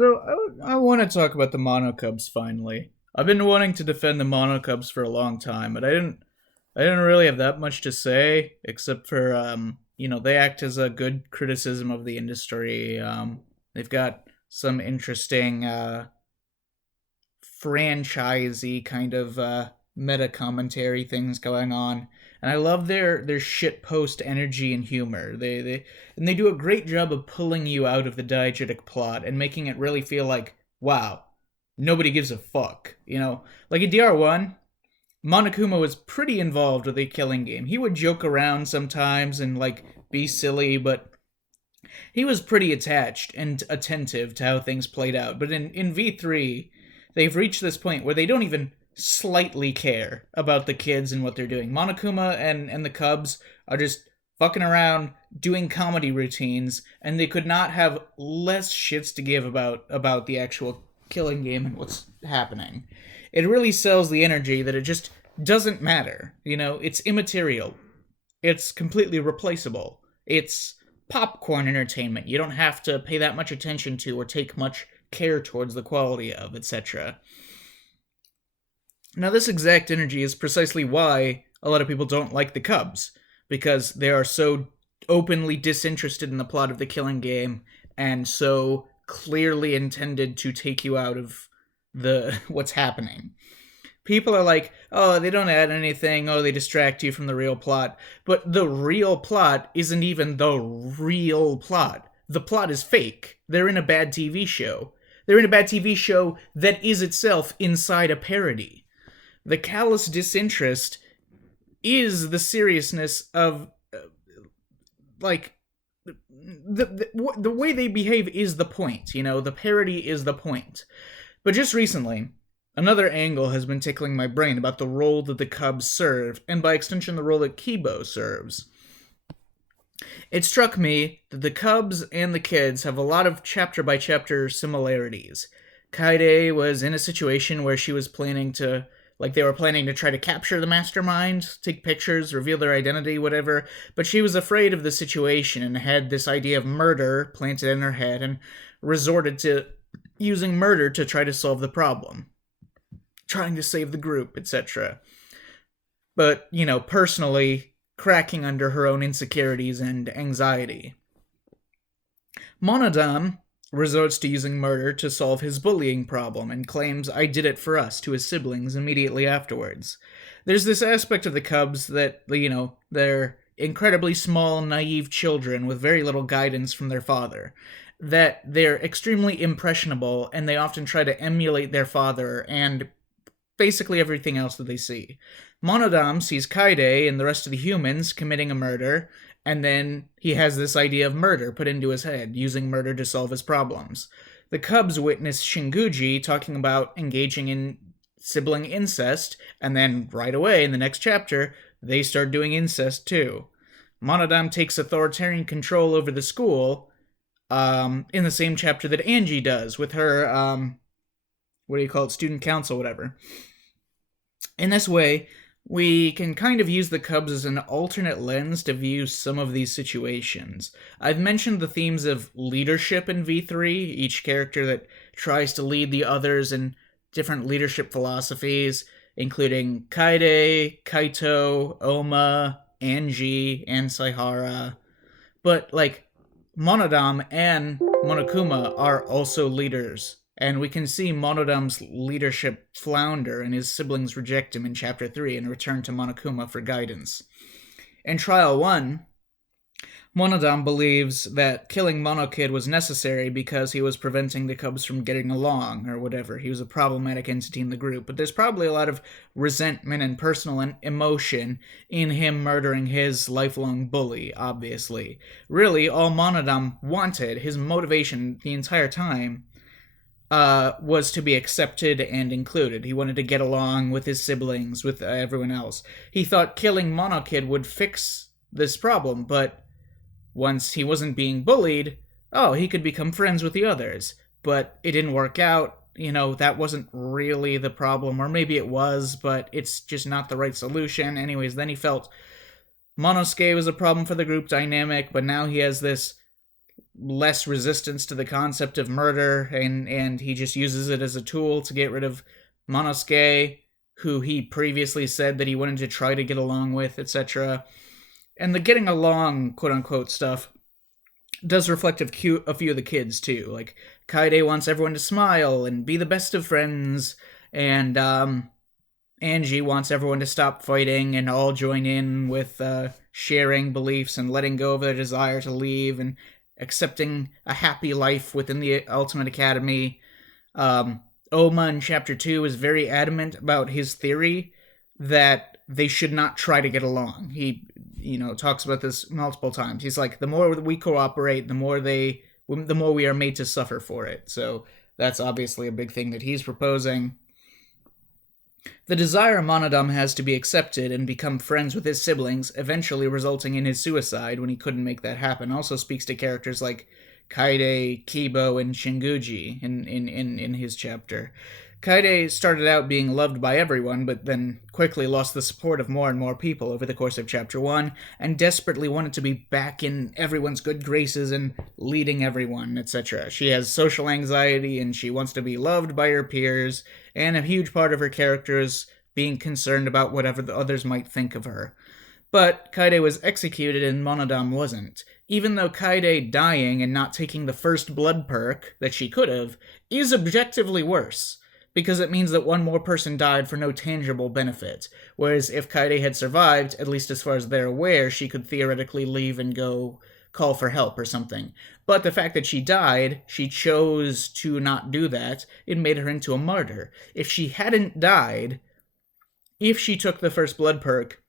So I want to talk about the Monokubs finally. I've been wanting to defend the Monokubs for a long time, but I didn't really have that much to say except for they act as a good criticism of the industry. They've got some interesting franchisey kind of meta commentary things going on, and I love their shit post energy and humor. They do a great job of pulling you out of the diegetic plot and making it really feel like, wow, nobody gives a fuck. Like in DR1, Monokuma was pretty involved with the killing game. He would joke around sometimes and like be silly, but he was pretty attached and attentive to how things played out. But in V3, they've reached this point where they don't even slightly care about the kids and what they're doing. Monokuma and the Cubs are just fucking around doing comedy routines, and they could not have less shits to give about the actual killing game and what's happening. It really sells the energy that it just doesn't matter. It's immaterial. It's completely replaceable. It's popcorn entertainment. You don't have to pay that much attention to or take much care towards the quality of, etc. Now, this exact energy is precisely why a lot of people don't like the Cubs, because they are so openly disinterested in the plot of the killing game and so clearly intended to take you out of the what's happening. People are like, oh, they don't add anything, oh, they distract you from the real plot. But the real plot isn't even the real plot. The plot is fake. They're in a bad TV show. They're in a bad TV show that is itself inside a parody. The callous disinterest is the seriousness of, the way they behave is the point. The parody is the point. But just recently, another angle has been tickling my brain about the role that the Cubs serve, and by extension the role that Kiibo serves. It struck me that the Cubs and the kids have a lot of chapter-by-chapter similarities. Kaede was in a situation where she was they were planning to try to capture the mastermind, take pictures, reveal their identity, whatever, but she was afraid of the situation and had this idea of murder planted in her head and resorted to using murder to try to solve the problem, trying to save the group, etc. But, personally, cracking under her own insecurities and anxiety. Monodam resorts to using murder to solve his bullying problem and claims "I did it for us" to his siblings immediately afterwards. There's this aspect of the Cubs that, they're incredibly small, naive children with very little guidance from their father. That they're extremely impressionable, and they often try to emulate their father and basically everything else that they see. Monodam sees Kaede and the rest of the humans committing a murder, and then he has this idea of murder put into his head, using murder to solve his problems. The Cubs witness Shinguji talking about engaging in sibling incest, and then right away in the next chapter, they start doing incest too. Monodam takes authoritarian control over the school, in the same chapter that Angie does with her, student council, whatever. In this way, we can kind of use the Cubs as an alternate lens to view some of these situations. I've mentioned the themes of leadership in V3, each character that tries to lead the others in different leadership philosophies, including Kaede, Kaito, Oma, Angie, and Saihara. But, Monodam and Monokuma are also leaders, and we can see Monodam's leadership flounder and his siblings reject him in Chapter 3 and return to Monokuma for guidance. In Trial 1, Monodam believes that killing Monokid was necessary because he was preventing the Cubs from getting along, or whatever. He was a problematic entity in the group, but there's probably a lot of resentment and personal emotion in him murdering his lifelong bully, obviously. Really, all Monodam wanted, his motivation the entire time, was to be accepted and included. He wanted to get along with his siblings, with everyone else. He thought killing Monokid would fix this problem, but once he wasn't being bullied, he could become friends with the others. But it didn't work out. That wasn't really the problem. Or maybe it was, but it's just not the right solution. Anyways, then he felt Monosuke was a problem for the group dynamic, but now he has this less resistance to the concept of murder, and he just uses it as a tool to get rid of Monosuke, who he previously said that he wanted to try to get along with, etc. And the getting along, quote unquote, stuff does reflect a few of the kids too. Like Kaede wants everyone to smile and be the best of friends, and Angie wants everyone to stop fighting and all join in with sharing beliefs and letting go of their desire to leave and accepting a happy life within the Ultimate Academy. Oma in Chapter 2 is very adamant about his theory that they should not try to get along. He, talks about this multiple times. He's like, the more we cooperate, the more we are made to suffer for it. So that's obviously a big thing that he's proposing. The desire Monodam has to be accepted and become friends with his siblings, eventually resulting in his suicide when he couldn't make that happen, also speaks to characters like Kaede, Kiibo, and Shinguji in his chapter. Kaede started out being loved by everyone, but then quickly lost the support of more and more people over the course of Chapter 1, and desperately wanted to be back in everyone's good graces and leading everyone, etc. She has social anxiety, and she wants to be loved by her peers, and a huge part of her character is being concerned about whatever the others might think of her. But Kaede was executed and Monodam wasn't. Even though Kaede dying and not taking the first blood perk that she could have is objectively worse, because it means that one more person died for no tangible benefit, whereas if Kaede had survived, at least as far as they're aware, she could theoretically leave and go call for help or something. But the fact that she died, she chose to not do that, it made her into a martyr. If she hadn't died, if she took the first blood perk,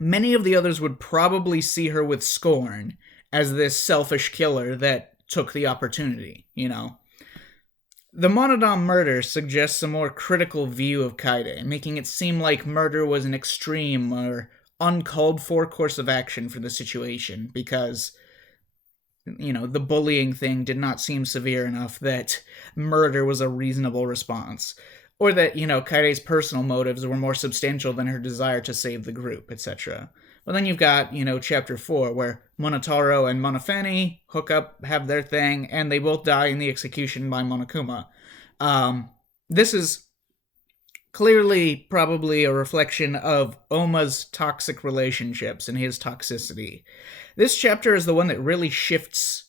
many of the others would probably see her with scorn as this selfish killer that took the opportunity, The Monodam murder suggests a more critical view of Kaede, making it seem like murder was an extreme or uncalled for course of action for the situation, because, the bullying thing did not seem severe enough that murder was a reasonable response. Or that, Kaide's personal motives were more substantial than her desire to save the group, etc. Well, then you've got, Chapter 4, where Monotaro and Monofani hook up, have their thing, and they both die in the execution by Monokuma. This is clearly probably a reflection of Oma's toxic relationships and his toxicity. This chapter is the one that really shifts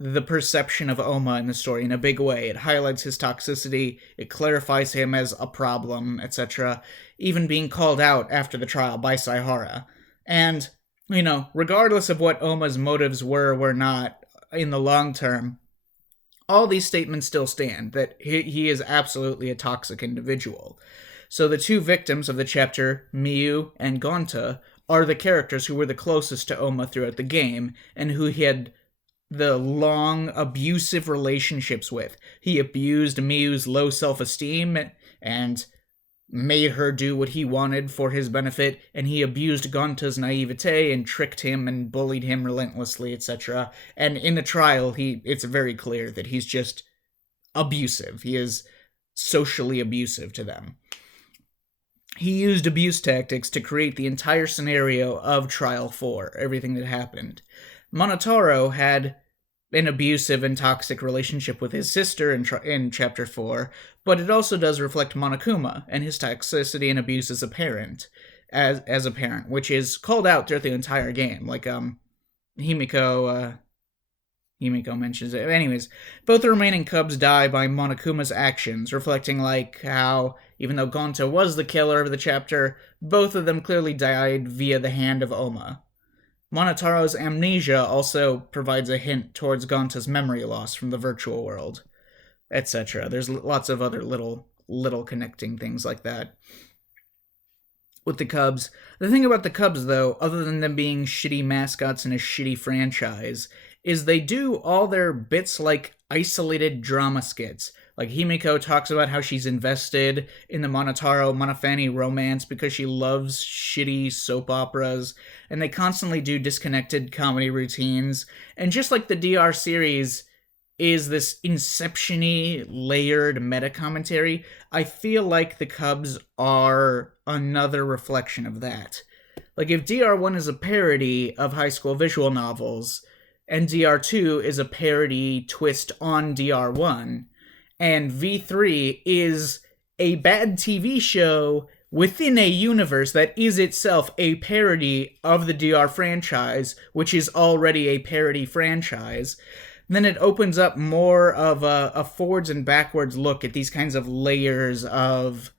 the perception of Oma in the story in a big way. It highlights his toxicity, it clarifies him as a problem, etc., even being called out after the trial by Saihara. And, regardless of what Oma's motives were not in the long term, all these statements still stand, that he is absolutely a toxic individual. So the two victims of the chapter, Miyu and Gonta, are the characters who were the closest to Oma throughout the game, and who he had the long, abusive relationships with. He abused Miyu's low self-esteem and made her do what he wanted for his benefit, and he abused Gonta's naivete and tricked him and bullied him relentlessly, etc. And in the trial, it's very clear that he's just abusive. He is socially abusive to them. He used abuse tactics to create the entire scenario of Trial 4, everything that happened. Monotaro had an abusive and toxic relationship with his sister in Chapter 4, but it also does reflect Monokuma, and his toxicity and abuse as a parent, as a parent, which is called out throughout the entire game. Like, Himiko mentions it. Anyways, both the remaining Cubs die by Monokuma's actions, reflecting like how, even though Gonta was the killer of the chapter, both of them clearly died via the hand of Oma. Monotaro's amnesia also provides a hint towards Gonta's memory loss from the virtual world, etc. There's lots of other little connecting things like that. With the Cubs, the thing about the Cubs, though, other than them being shitty mascots in a shitty franchise, is they do all their bits like isolated drama skits. Like, Himiko talks about how she's invested in the Monotaro-Monofani romance because she loves shitty soap operas, and they constantly do disconnected comedy routines. And just like the DR series is this inception-y, layered meta-commentary, I feel like the Cubs are another reflection of that. Like, if DR1 is a parody of high school visual novels, and DR2 is a parody twist on DR1, and V3 is a bad TV show within a universe that is itself a parody of the DR franchise, which is already a parody franchise. Then it opens up more of a forwards and backwards look at these kinds of layers of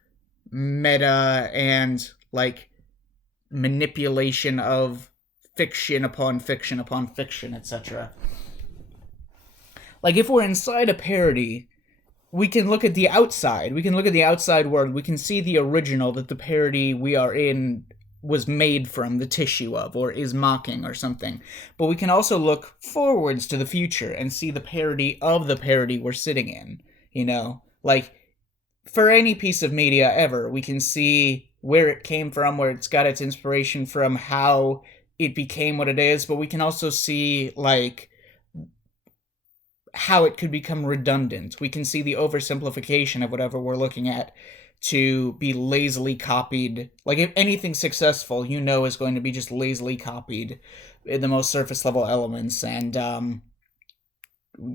meta and like manipulation of fiction upon fiction upon fiction, etc. Like if we're inside a parody, we can look at the outside. We can look at the outside world. We can see the original that the parody we are in was made from, the tissue of, or is mocking or something. But we can also look forwards to the future and see the parody of the parody we're sitting in. You know, like for any piece of media ever, we can see where it came from, where it's got its inspiration from, how it became what it is, but we can also see like how it could become redundant. We can see the oversimplification of whatever we're looking at to be lazily copied. Like if anything successful, you know, is going to be just lazily copied in the most surface level elements, and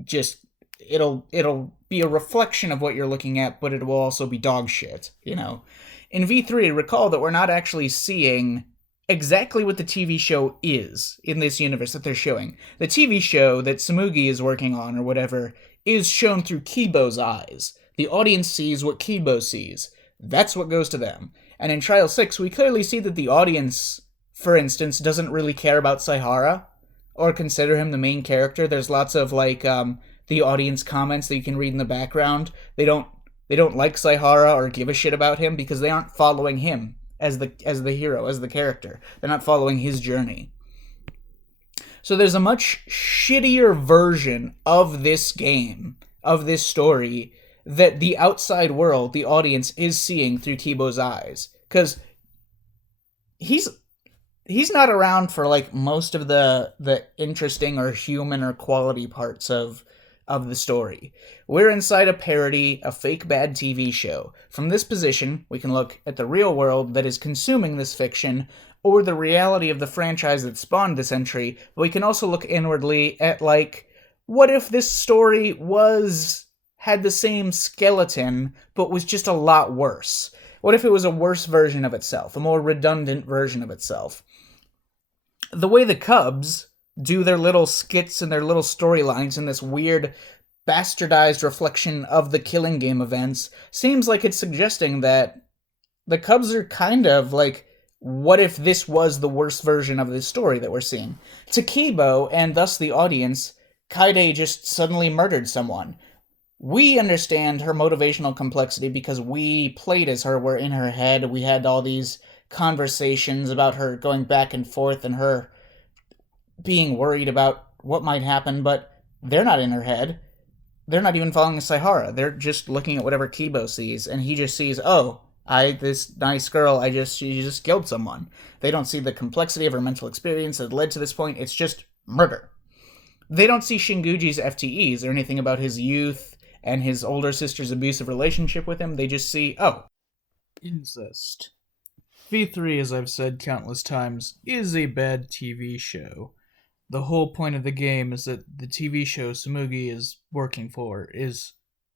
just it'll be a reflection of what you're looking at, but it will also be dog shit, you know. In V3, recall that we're not actually seeing exactly what the TV show is in this universe that they're showing. The TV show that Tsumugi is working on, or whatever, is shown through Kiibo's eyes. The audience sees what Kiibo sees. That's what goes to them. And in Trial 6, we clearly see that the audience, for instance, doesn't really care about Saihara, or consider him the main character. There's lots of, like, the audience comments that you can read in the background. They don't like Saihara or give a shit about him because they aren't following him as the hero, as the character. They're not following his journey. So there's a much shittier version of this game, of this story, that the outside world, the audience, is seeing through Kiibo's eyes. Because he's not around for like most of the interesting or human or quality parts of the story. We're inside a parody, a fake bad TV show. From this position, we can look at the real world that is consuming this fiction, or the reality of the franchise that spawned this entry, but we can also look inwardly at, like, what if this story had the same skeleton, but was just a lot worse? What if it was a worse version of itself, a more redundant version of itself? The way the Cubs do their little skits and their little storylines in this weird, bastardized reflection of the Killing Game events seems like it's suggesting that the Cubs are kind of like, what if this was the worst version of this story that we're seeing? To Kiibo, and thus the audience, Kaide just suddenly murdered someone. We understand her motivational complexity because we played as her, we're in her head, we had all these conversations about her going back and forth and her being worried about what might happen, but they're not in her head. They're not even following Saihara. They're just looking at whatever Kiibo sees, and he just sees, oh, this nice girl, she just killed someone. They don't see the complexity of her mental experience that led to this point. It's just murder. They don't see Shinguji's FTEs or anything about his youth and his older sister's abusive relationship with him. They just see, oh, incest. V3, as I've said countless times, is a bad TV show. The whole point of the game is that the TV show Tsumugi is working for is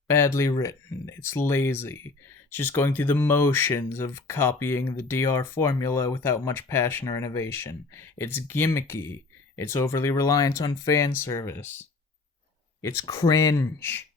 badly written. It's lazy. It's just going through the motions of copying the DR formula without much passion or innovation. It's gimmicky. It's overly reliant on fan service. It's cringe.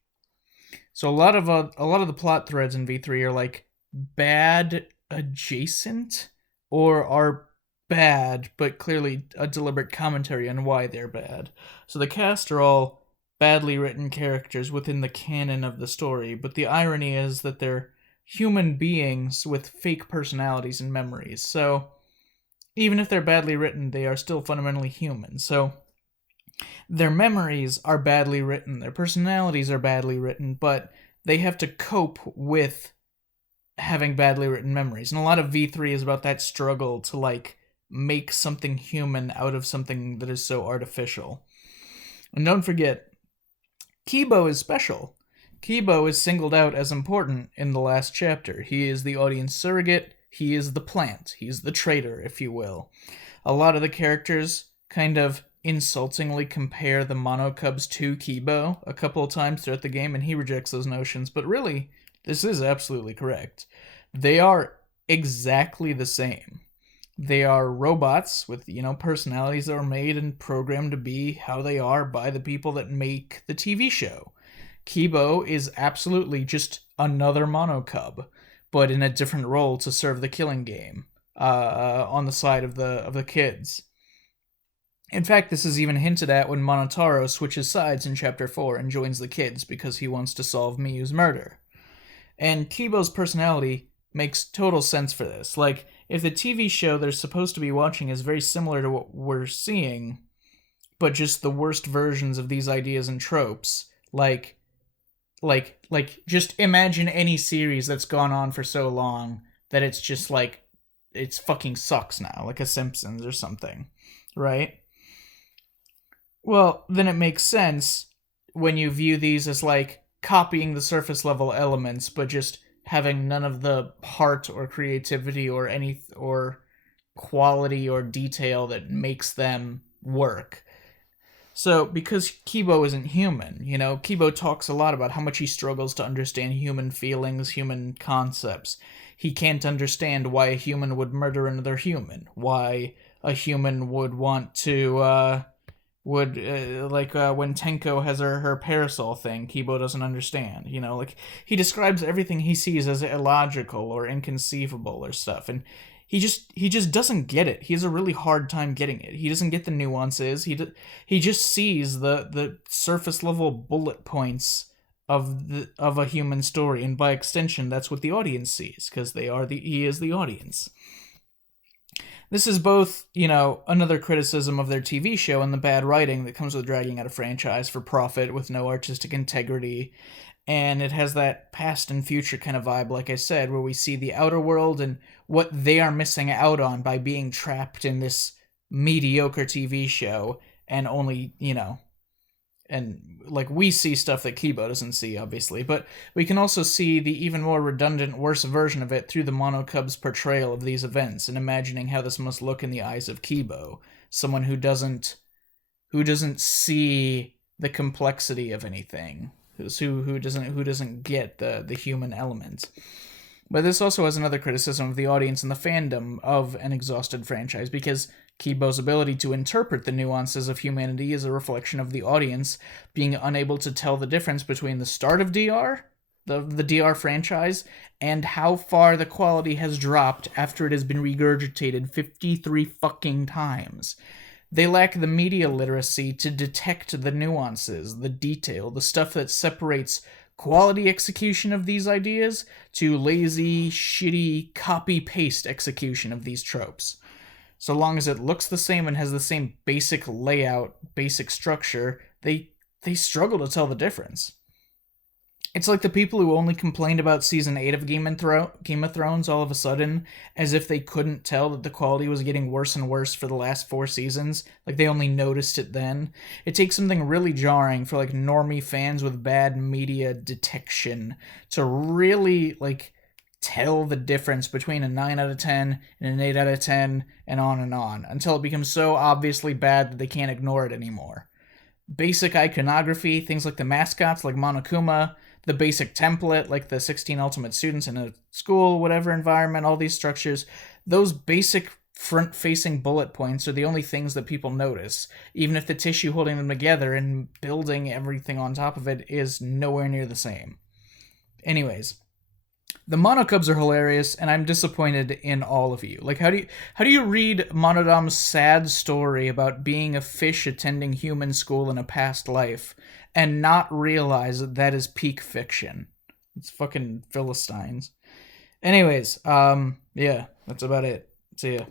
So a lot of the plot threads in V3 are like bad adjacent, or are bad, but clearly a deliberate commentary on why they're bad. So the cast are all badly written characters within the canon of the story, but the irony is that they're human beings with fake personalities and memories. So even if they're badly written, they are still fundamentally human. So their memories are badly written, their personalities are badly written, but they have to cope with having badly written memories. And a lot of V3 is about that struggle to, like, make something human out of something that is so artificial. And don't forget, Kiibo is special. Kiibo is singled out as important in the last chapter. He is the audience surrogate, he is the plant, he's the traitor, if you will. A lot of the characters kind of insultingly compare the Monokubs to Kiibo a couple of times throughout the game, and he rejects those notions. But really, this is absolutely correct. They are exactly the same. They are robots with, personalities that are made and programmed to be how they are by the people that make the TV show. Kiibo is absolutely just another Monokub, but in a different role to serve the killing game on the side of the kids. In fact, this is even hinted at when Monotaro switches sides in Chapter 4 and joins the kids because he wants to solve Miyu's murder. And Kiibo's personality makes total sense for this. Like, if the TV show they're supposed to be watching is very similar to what we're seeing, but just the worst versions of these ideas and tropes, like just imagine any series that's gone on for so long that it's just like, it's fucking sucks now, like a Simpsons or something, right? Well, then it makes sense when you view these as like copying the surface level elements, but just having none of the heart or creativity or any or quality or detail that makes them work. So, because Kiibo isn't human, Kiibo talks a lot about how much he struggles to understand human feelings, human concepts. He can't understand why a human would murder another human, why a human would want to, when Tenko has her parasol thing, Kiibo doesn't understand. He describes everything he sees as illogical or inconceivable or stuff, and he just doesn't get it. He has a really hard time getting it. He doesn't get the nuances. He just sees the surface level bullet points of a human story, and by extension, that's what the audience sees because he is the audience. This is both, another criticism of their TV show and the bad writing that comes with dragging out a franchise for profit with no artistic integrity. And it has that past and future kind of vibe, like I said, where we see the outer world and what they are missing out on by being trapped in this mediocre TV show, and only, and like we see stuff that Kiibo doesn't see, obviously, but we can also see the even more redundant, worse version of it through the Monokub's portrayal of these events and imagining how this must look in the eyes of Kiibo, someone who doesn't see the complexity of anything. Who doesn't get the human element. But this also has another criticism of the audience and the fandom of an exhausted franchise, because Kiibo's ability to interpret the nuances of humanity is a reflection of the audience being unable to tell the difference between the start of DR, the DR franchise, and how far the quality has dropped after it has been regurgitated 53 fucking times. They lack the media literacy to detect the nuances, the detail, the stuff that separates quality execution of these ideas to lazy, shitty, copy-paste execution of these tropes. So long as it looks the same and has the same basic layout, basic structure, they struggle to tell the difference. It's like the people who only complained about Season 8 of Game of Thrones all of a sudden, as if they couldn't tell that the quality was getting worse and worse for the last 4 seasons, like they only noticed it then. It takes something really jarring for like normie fans with bad media detection to really tell the difference between a 9 out of 10 and an 8 out of 10 and on, until it becomes so obviously bad that they can't ignore it anymore. Basic iconography, things like the mascots like Monokuma, the basic template, like the 16 ultimate students in a school, whatever environment, all these structures, those basic front-facing bullet points are the only things that people notice, even if the tissue holding them together and building everything on top of it is nowhere near the same. Anyways, the Monokubs are hilarious, and I'm disappointed in all of you. Like, how do you read Monodom's sad story about being a fish attending human school in a past life and not realize that is peak fiction? It's fucking Philistines. Anyways, yeah, that's about it. See ya.